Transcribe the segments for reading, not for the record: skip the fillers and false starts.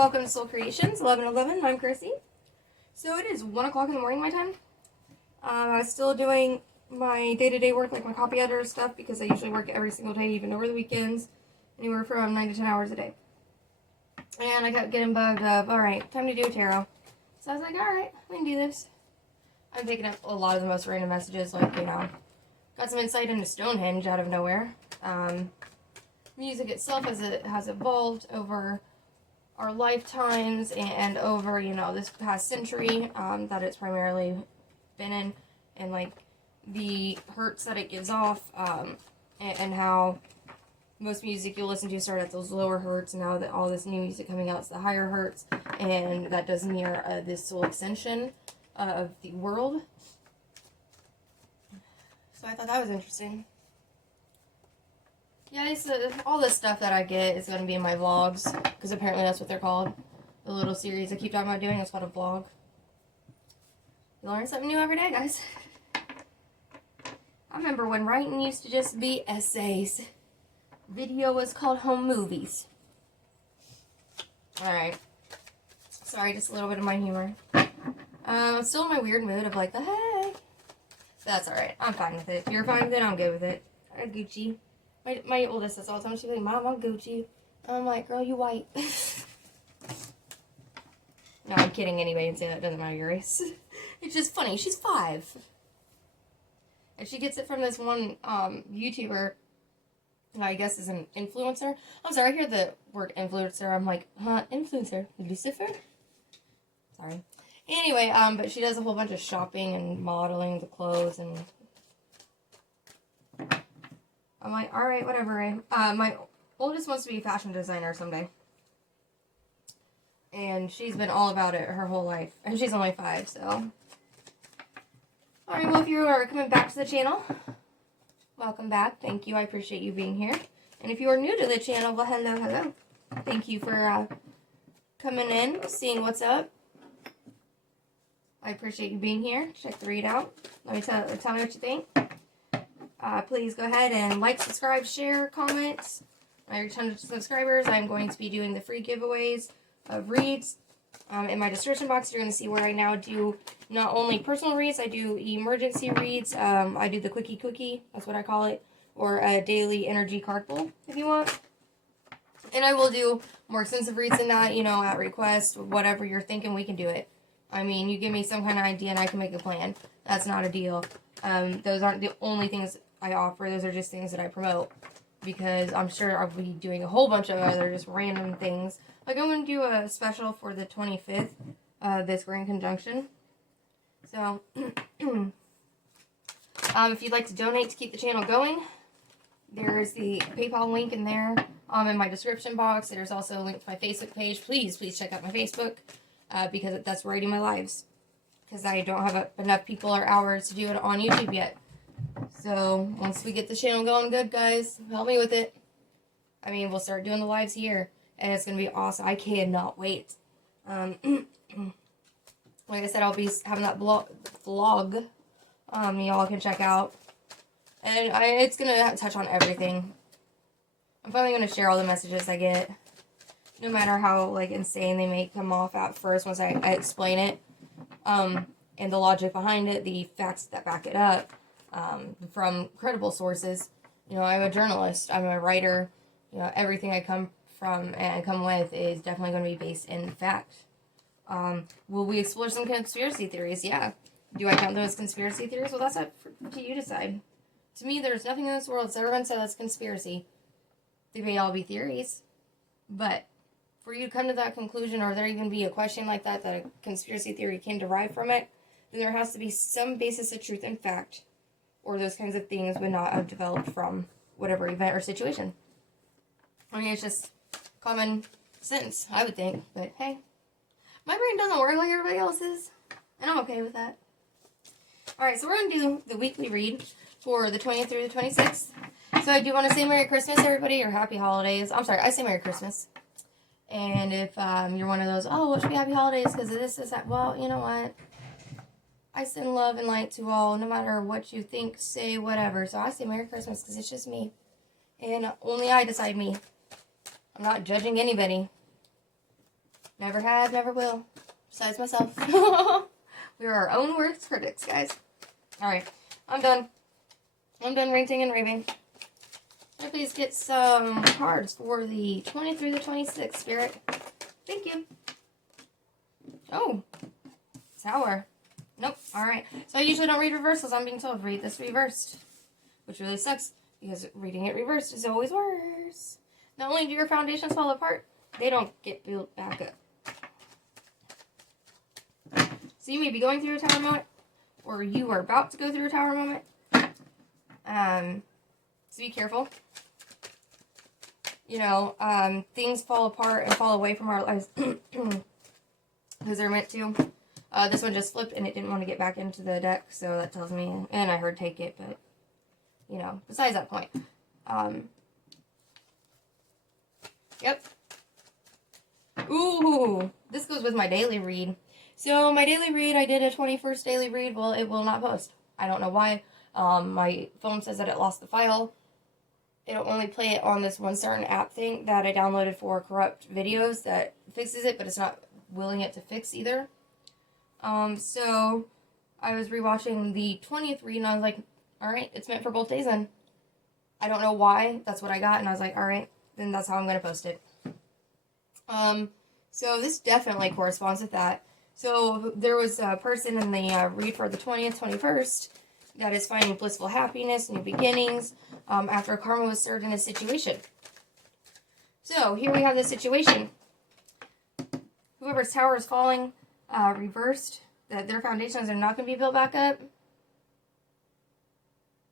welcome to Soul Creations 1111. I'm Chrissy. So it is 1 o'clock in the morning my time. I was still doing my day-to-day work, like my copy editor stuff, because I usually work every single day, even over the weekends, anywhere from 9 to 10 hours a day. And I kept getting bugged of, alright, time to do a tarot. So I was like, alright, we can do this. I'm picking up a lot of the most random messages, like, got some insight into Stonehenge out of nowhere. Music itself has evolved over our lifetimes and over, this past century that it's primarily been in, and like the hertz that it gives off, and how most music you'll listen to start at those lower hertz, and now that all this new music coming out is the higher hertz, and that does mirror this soul extension of the world. So I thought that was interesting. Yeah, all this stuff that I get is going to be in my vlogs, because apparently that's what they're called. The little series I keep talking about doing is called a vlog. You learn something new every day, guys. I remember when writing used to just be essays. Video was called home movies. Alright. Sorry, just a little bit of my humor. I'm still in my weird mood of like, the heck? That's alright. I'm fine with it. If you're fine with it, I'm good with it. I'm Gucci. My oldest says all the time, she's like, Mom, I'm Gucci. And I'm like, girl, you white. No, I'm kidding. Anybody can say that. Doesn't matter your race. It's just funny. She's 5. And she gets it from this one YouTuber, who I guess is an influencer. I'm sorry, I hear the word influencer. I'm like, huh, influencer? Lucifer? Sorry. Anyway, but she does a whole bunch of shopping and modeling the clothes, and I'm like, alright, whatever. My oldest wants to be a fashion designer someday. And she's been all about it her whole life. And she's only 5, so. Alright, well, if you are coming back to the channel, welcome back. Thank you. I appreciate you being here. And if you are new to the channel, well, hello. Thank you for coming in, seeing what's up. I appreciate you being here. Check the read out. Let me tell me what you think. Please go ahead and like, subscribe, share, comment. When I reach 100 subscribers, I'm going to be doing the free giveaways of reads. In my description box, you're going to see where I now do not only personal reads, I do emergency reads. I do the quickie cookie, that's what I call it, or a daily energy card pull, if you want. And I will do more extensive reads than that, at request, whatever you're thinking, we can do it. I mean, you give me some kind of idea and I can make a plan. That's not a deal. Those aren't the only things I offer. Those are just things that I promote, because I'm sure I'll be doing a whole bunch of other just random things. Like, I'm going to do a special for the 25th, this Grand Conjunction. So, if you'd like to donate to keep the channel going, there's the PayPal link in there, in my description box. There's also a link to my Facebook page. Please check out my Facebook, because that's where I do my lives. Because I don't have enough people or hours to do it on YouTube yet. So, once we get the channel going good, guys, help me with it. I mean, we'll start doing the lives here, and it's going to be awesome. I cannot wait. Like I said, I'll be having that vlog, y'all can check out. And it's going to touch on everything. I'm finally going to share all the messages I get. No matter how, insane they may come off at first once I explain it. And the logic behind it, the facts that back it up. From credible sources. I'm a journalist, I'm a writer, everything I come from and come with is definitely going to be based in fact. Will we explore some conspiracy theories? Yeah. Do I count those conspiracy theories? Well, that's up to you to decide. To me, there's nothing in this world that's ever been said that's conspiracy. They may all be theories, but for you to come to that conclusion, or there even be a question like that a conspiracy theory can derive from it, then there has to be some basis of truth and fact. Or those kinds of things would not have developed from whatever event or situation. I mean, it's just common sense, I would think. But hey, my brain doesn't work like everybody else's, and I'm okay with that. Alright, so we're going to do the weekly read for the 20th through the 26th. So I do want to say Merry Christmas, everybody, or Happy Holidays. I'm sorry, I say Merry Christmas. And if you're one of those, oh, what should be Happy Holidays because of this, that, well, you know what? I send love and light to all, no matter what you think, say, whatever. So I say Merry Christmas because it's just me. And only I decide me. I'm not judging anybody. Never have, never will. Besides myself. We are our own worst critics, guys. Alright, I'm done. I'm done ranting and raving. Can I please get some cards for the 20 through the 26, Spirit? Thank you. Oh, Tower. Nope. Alright. So I usually don't read reversals. I'm being told read this reversed. Which really sucks, because reading it reversed is always worse. Not only do your foundations fall apart, they don't get built back up. So you may be going through a tower moment, or you are about to go through a tower moment. So be careful. You know, things fall apart and fall away from our lives because they're meant to. This one just flipped and it didn't want to get back into the deck, so that tells me, and I heard take it, but, you know, besides that point. Yep. Ooh, this goes with my daily read. So, my daily read, I did a 21st daily read. Well, it will not post. I don't know why. My phone says that it lost the file. It'll only play it on this one certain app thing that I downloaded for corrupt videos that fixes it, but it's not willing it to fix either. So, I was rewatching the 20th read, and I was like, alright, it's meant for both days then. I don't know why, that's what I got, and I was like, alright, then that's how I'm going to post it. So this definitely corresponds with that. So, there was a person in the read for the 20th, 21st, that is finding blissful happiness, new beginnings, after karma was served in a situation. So, here we have this situation. Whoever's tower is falling, reversed, that their foundations are not going to be built back up,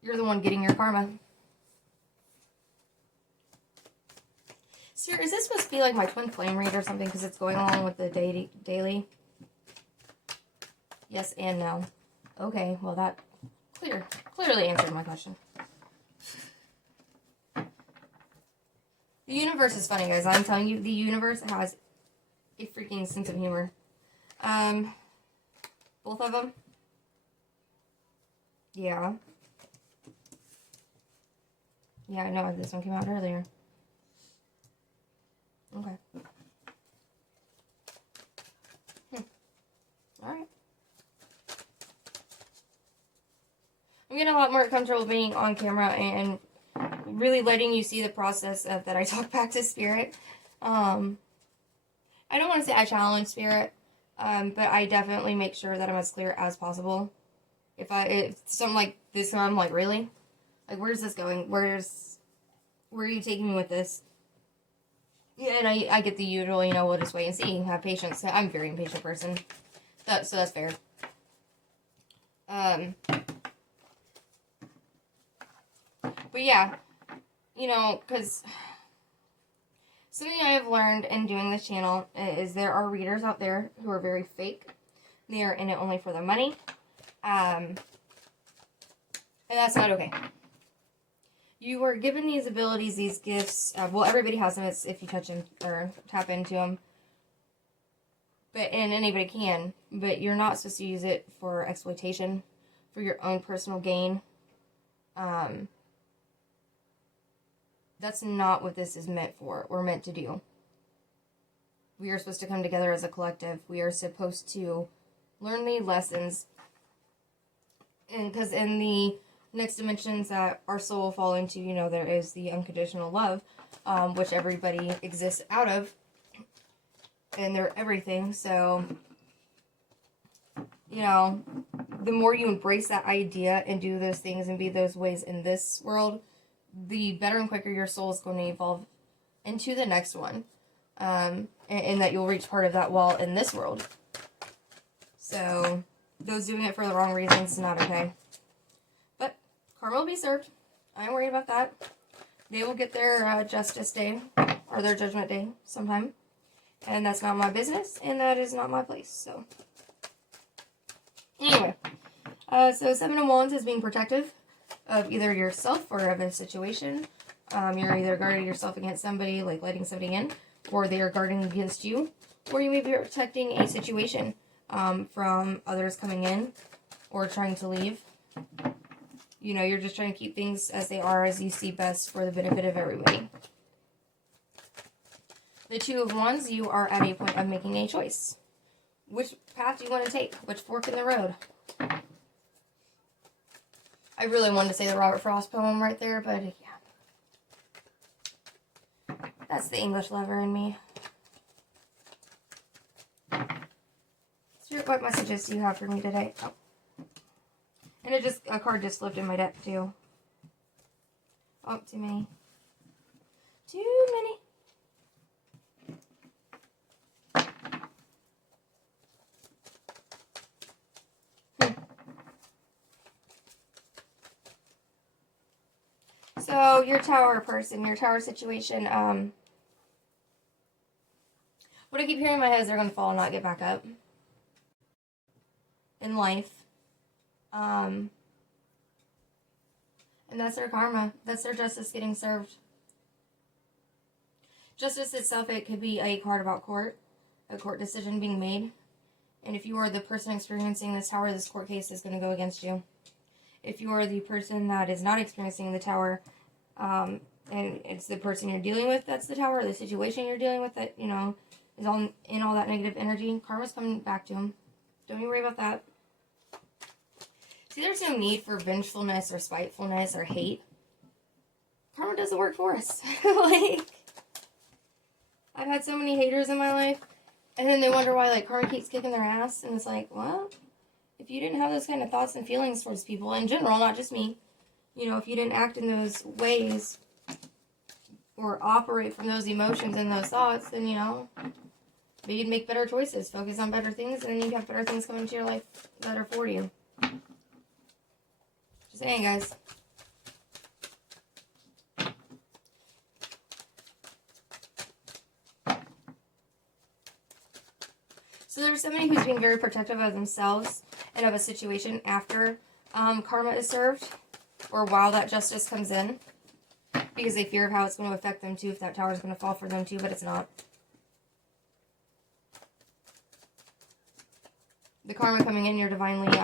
you're the one getting your karma. Sir, is this supposed to be like my twin flame read or something, because it's going along with the daily? Yes and no. Okay, well that clearly answered my question. The universe is funny, guys. I'm telling you, the universe has a freaking sense of humor. Both of them? Yeah. Yeah, I know this one came out earlier. Okay. Alright. I'm getting a lot more comfortable being on camera and really letting you see the process of that I talk back to Spirit. I don't want to say I challenge Spirit, but I definitely make sure that I'm as clear as possible. If something like this, I'm like, really? Like, where's this going? Where are you taking me with this? Yeah, and I get the usual, you know, we'll just wait and see. Have patience. I'm a very impatient person. So that's fair. But yeah, you know, because something I have learned in doing this channel is there are readers out there who are very fake. They are in it only for the money. And that's not okay. You are given these abilities, these gifts. Well, everybody has them. It's if you touch them or tap into them. And anybody can. But you're not supposed to use it for exploitation, for your own personal gain. That's not what this is meant for, or meant to do. We are supposed to come together as a collective. We are supposed to learn the lessons. And because in the next dimensions that our soul will fall into, you know, there is the unconditional love, which everybody exists out of. And they're everything. So, you know, the more you embrace that idea and do those things and be those ways in this world, the better and quicker your soul is going to evolve into the next one. And that you'll reach part of that wall in this world. So, those doing it for the wrong reasons is not okay. But, karma will be served. I ain't worried about that. They will get their justice day, or their judgment day sometime. And that's not my business, and that is not my place, so. Anyway, so Seven of Wands is being protective of either yourself or of a situation. You're either guarding yourself against somebody, like letting somebody in, or they are guarding against you, or you may be protecting a situation from others coming in or trying to leave. You know, you're just trying to keep things as they are, as you see best for the benefit of everybody. The Two of Wands, you are at a point of making a choice. Which path do you want to take? Which fork in the road? I really wanted to say the Robert Frost poem right there, but yeah. That's the English lover in me. What messages do you have for me today? Oh. And a card just flipped in my deck too. Oh, too many. Too many. So, your tower person, your tower situation, what I keep hearing in my head is they're going to fall and not get back up in life. And that's their karma. That's their justice getting served. Justice itself, it could be a card about court, a court decision being made. And if you are the person experiencing this tower, this court case is going to go against you. If you are the person that is not experiencing the tower, and it's the person you're dealing with that's the tower, the situation you're dealing with that, is all in all that negative energy, karma's coming back to him. Don't you worry about that. See, there's no need for vengefulness or spitefulness or hate. Karma doesn't work for us. Like, I've had so many haters in my life, and then they wonder why, like, karma keeps kicking their ass, and it's like, well, if you didn't have those kind of thoughts and feelings towards people in general, not just me, if you didn't act in those ways or operate from those emotions and those thoughts, then, maybe you'd make better choices, focus on better things, and then you'd have better things come into your life that are for you. Just saying, guys. So there's somebody who's being very protective of themselves and of a situation after karma is served, or while that justice comes in, because they fear of how it's going to affect them too, if that tower is going to fall for them too, but it's not. The karma coming in, you're divinely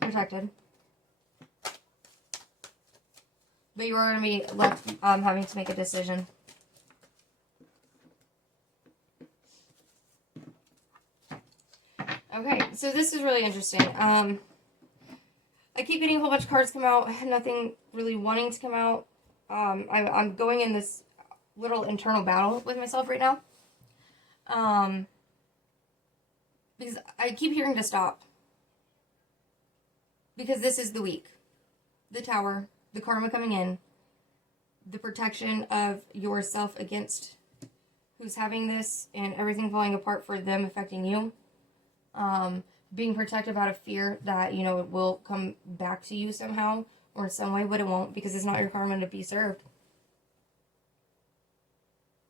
protected. But you are going to be left having to make a decision. Okay, so this is really interesting. I keep getting a whole bunch of cards come out, nothing really wanting to come out. I'm going in this little internal battle with myself right now. Because I keep hearing to stop. Because this is the week. The tower, the karma coming in, the protection of yourself against who's having this, and everything falling apart for them affecting you. Being protective out of fear that, it will come back to you somehow or in some way, but it won't, because it's not your karma to be served.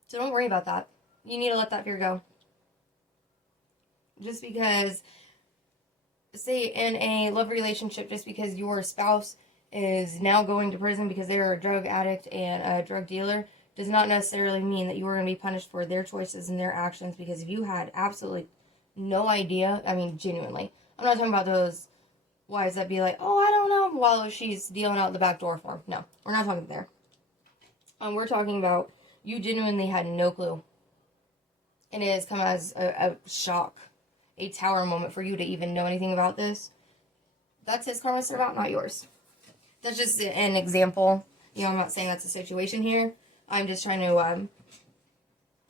So don't worry about that. You need to let that fear go. Just because, say in a love relationship, just because your spouse is now going to prison because they're a drug addict and a drug dealer, does not necessarily mean that you are going to be punished for their choices and their actions, because if you had absolutely no idea, I mean, genuinely, I'm not talking about those wives that be like, oh, I don't know, while she's dealing out the back door for him. No, we're not talking there. We're talking about you genuinely had no clue. And it has come as a shock, a tower moment for you to even know anything about this. That's his karma serve out, not yours. That's just an example. I'm not saying that's a situation here. I'm just trying to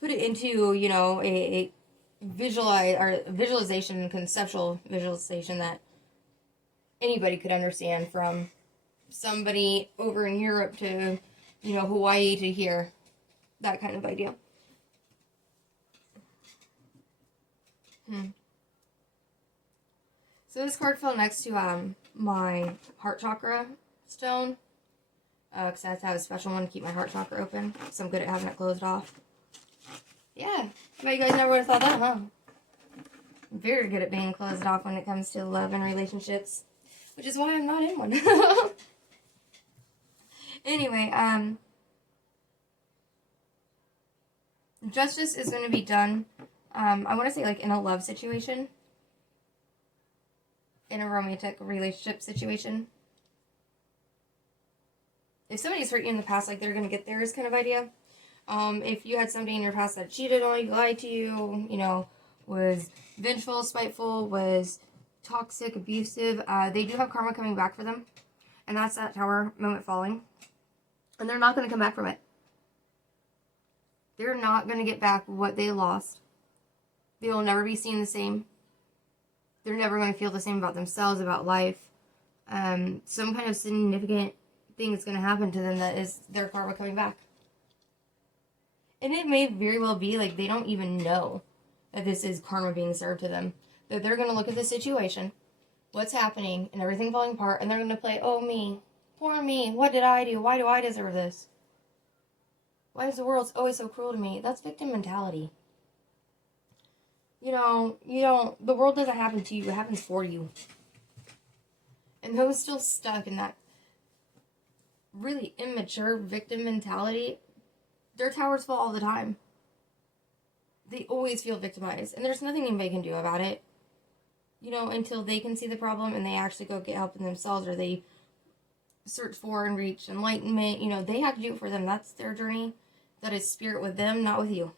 put it into, a visualization, conceptual visualization that anybody could understand, from somebody over in Europe to, Hawaii to here. That kind of idea. So this card fell next to my heart chakra stone. Because I have to have a special one to keep my heart chakra open. So I'm good at having it closed off. Yeah. But you guys never would have thought that, huh? I'm very good at being closed off when it comes to love and relationships. Which is why I'm not in one. Anyway, justice is going to be done, I want to say, like, in a love situation. In a romantic relationship situation. If somebody's hurt you in the past, like, they're going to get theirs kind of idea. If you had somebody in your past that cheated on you, lied to you, was vengeful, spiteful, was toxic, abusive, they do have karma coming back for them. And that's that Tower moment falling. And they're not going to come back from it. They're not going to get back what they lost. They will never be seen the same. They're never going to feel the same about themselves, about life. Some kind of significant thing is going to happen to them that is their karma coming back. And it may very well be like they don't even know that this is karma being served to them. That they're going to look at the situation, what's happening, and everything falling apart, and they're going to play, oh, me, poor me, what did I do? Why do I deserve this? Why is the world always so cruel to me? That's victim mentality. The world doesn't happen to you, it happens for you. And those still stuck in that really immature victim mentality, their towers fall all the time. They always feel victimized, and there's nothing anybody can do about it. Until they can see the problem and they actually go get help in themselves, or they search for and reach enlightenment. They have to do it for them. That's their journey. That is spirit with them, not with you.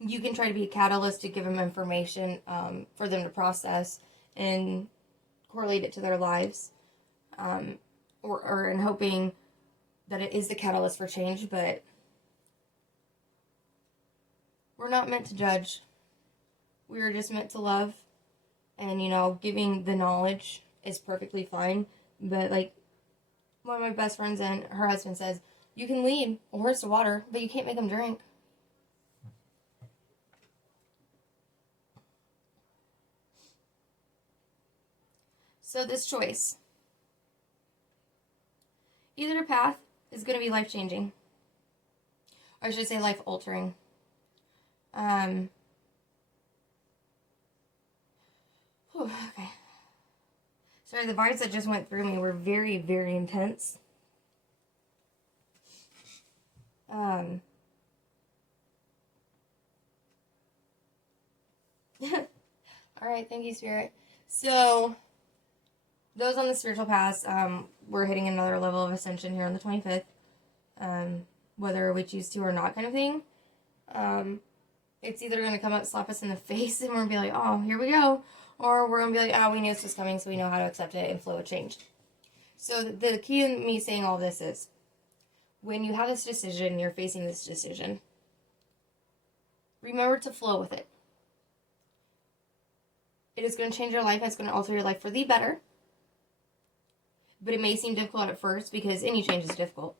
You can try to be a catalyst to give them information for them to process and correlate it to their lives, or in hoping that it is the catalyst for change, but we're not meant to judge. We are just meant to love, and giving the knowledge is perfectly fine. But like one of my best friends and her husband says, you can lead a horse to water, but you can't make them drink. So this choice, either path is going to be life-changing, or I should say life-altering. Okay. Sorry, the vibes that just went through me were very, very intense. Alright, thank you, Spirit. So, those on the spiritual path, we're hitting another level of ascension here on the 25th. Whether we choose to or not, kind of thing. It's either going to come up, slap us in the face, and we're going to be like, oh, here we go. Or we're going to be like, oh, we knew this was coming, so we know how to accept it and flow with change. So the key in me saying all this is, when you have this decision, you're facing this decision, remember to flow with it. It is going to change your life, and it's going to alter your life for the better. But it may seem difficult at first, because any change is difficult.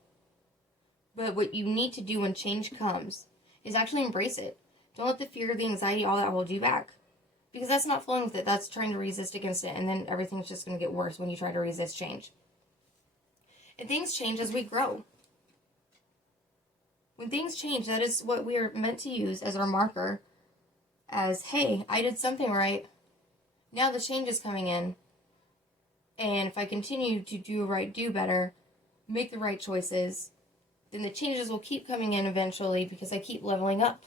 But what you need to do when change comes is actually embrace it. Don't let the fear, the anxiety, all that hold you back. Because that's not flowing with it. That's trying to resist against it. And then everything's just going to get worse when you try to resist change. And things change as we grow. When things change, that is what we are meant to use as our marker. As, hey, I did something right. Now the change is coming in. And if I continue to do right, do better, make the right choices, then the changes will keep coming in eventually because I keep leveling up.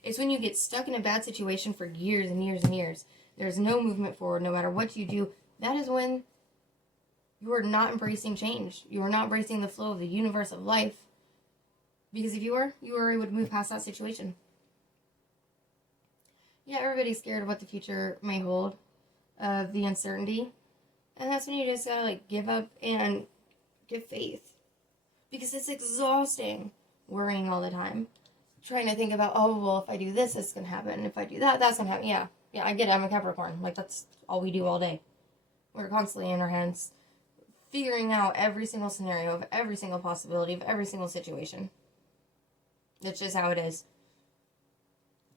It's when you get stuck in a bad situation for years and years and years, there's no movement forward no matter what you do. That is when you are not embracing change. You are not embracing the flow of the universe of life. Because if you were, would move past that situation. Yeah, everybody's scared of what the future may hold, of the uncertainty. And that's when you just gotta give up and give faith. Because it's exhausting worrying all the time. Trying to think about, oh, well, if I do this, it's going to happen. If I do that, that's going to happen. Yeah, I get it. I'm a Capricorn. That's all we do all day. We're constantly in our heads, figuring out every single scenario of every single possibility of every single situation. That's just how it is.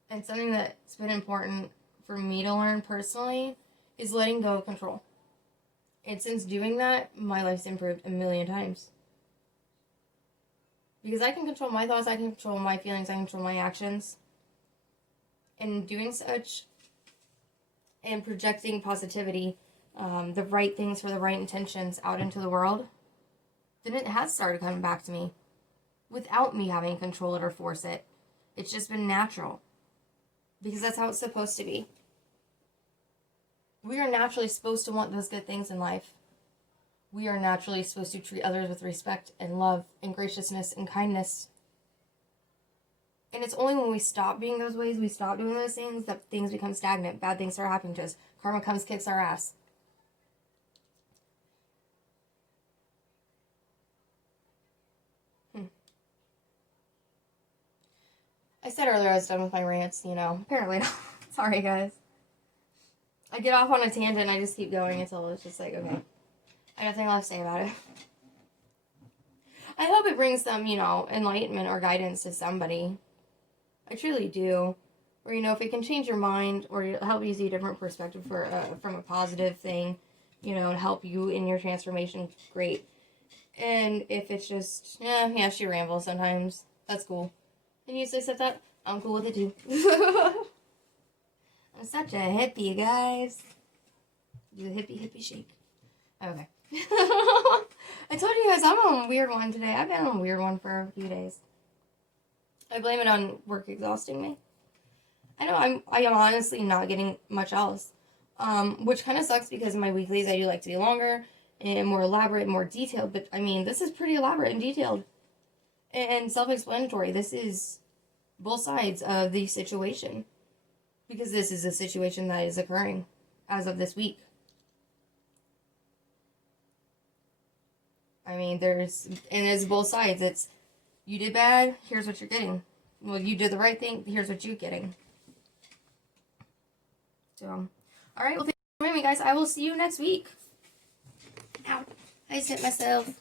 And something that's been important for me to learn personally is letting go of control. And since doing that, my life's improved a million times. Because I can control my thoughts, I can control my feelings, I can control my actions. And doing such and projecting positivity, the right things for the right intentions out into the world, then it has started coming back to me without me having to control it or force it. It's just been natural. Because that's how it's supposed to be. We are naturally supposed to want those good things in life. we are naturally supposed to treat others with respect and love and graciousness and kindness. And it's only when we stop being those ways, we stop doing those things, that things become stagnant. Bad things start happening to us. Karma comes, kicks our ass. I said earlier I was done with my rants, you know. Apparently not. Sorry, guys. I get off on a tangent and I just keep going until it's just like, okay. I got nothing left to say about it. I hope it brings some, you know, enlightenment or guidance to somebody. I truly do. Or, you know, if it can change your mind or help you see a different perspective from a positive thing, you know, to help you in your transformation, great. And if it's just, yeah, she rambles sometimes. That's cool. And you say that, I'm cool with it too. I'm such a hippie, guys. Do the hippie shake. Okay. I told you guys I'm on a weird one today. I've been on a weird one for a few days. I blame it on work exhausting me. I know I am honestly not getting much else. Which kind of sucks because my weeklies I do like to be longer and more elaborate and more detailed. But I mean, this is pretty elaborate and detailed. And self-explanatory. This is both sides of the situation. Because this is a situation that is occurring as of this week. I mean, it's both sides. It's, you did bad, here's what you're getting. Well, you did the right thing, here's what you're getting. So, alright, well, thank you for joining me, guys. I will see you next week. Ow, I just hit myself.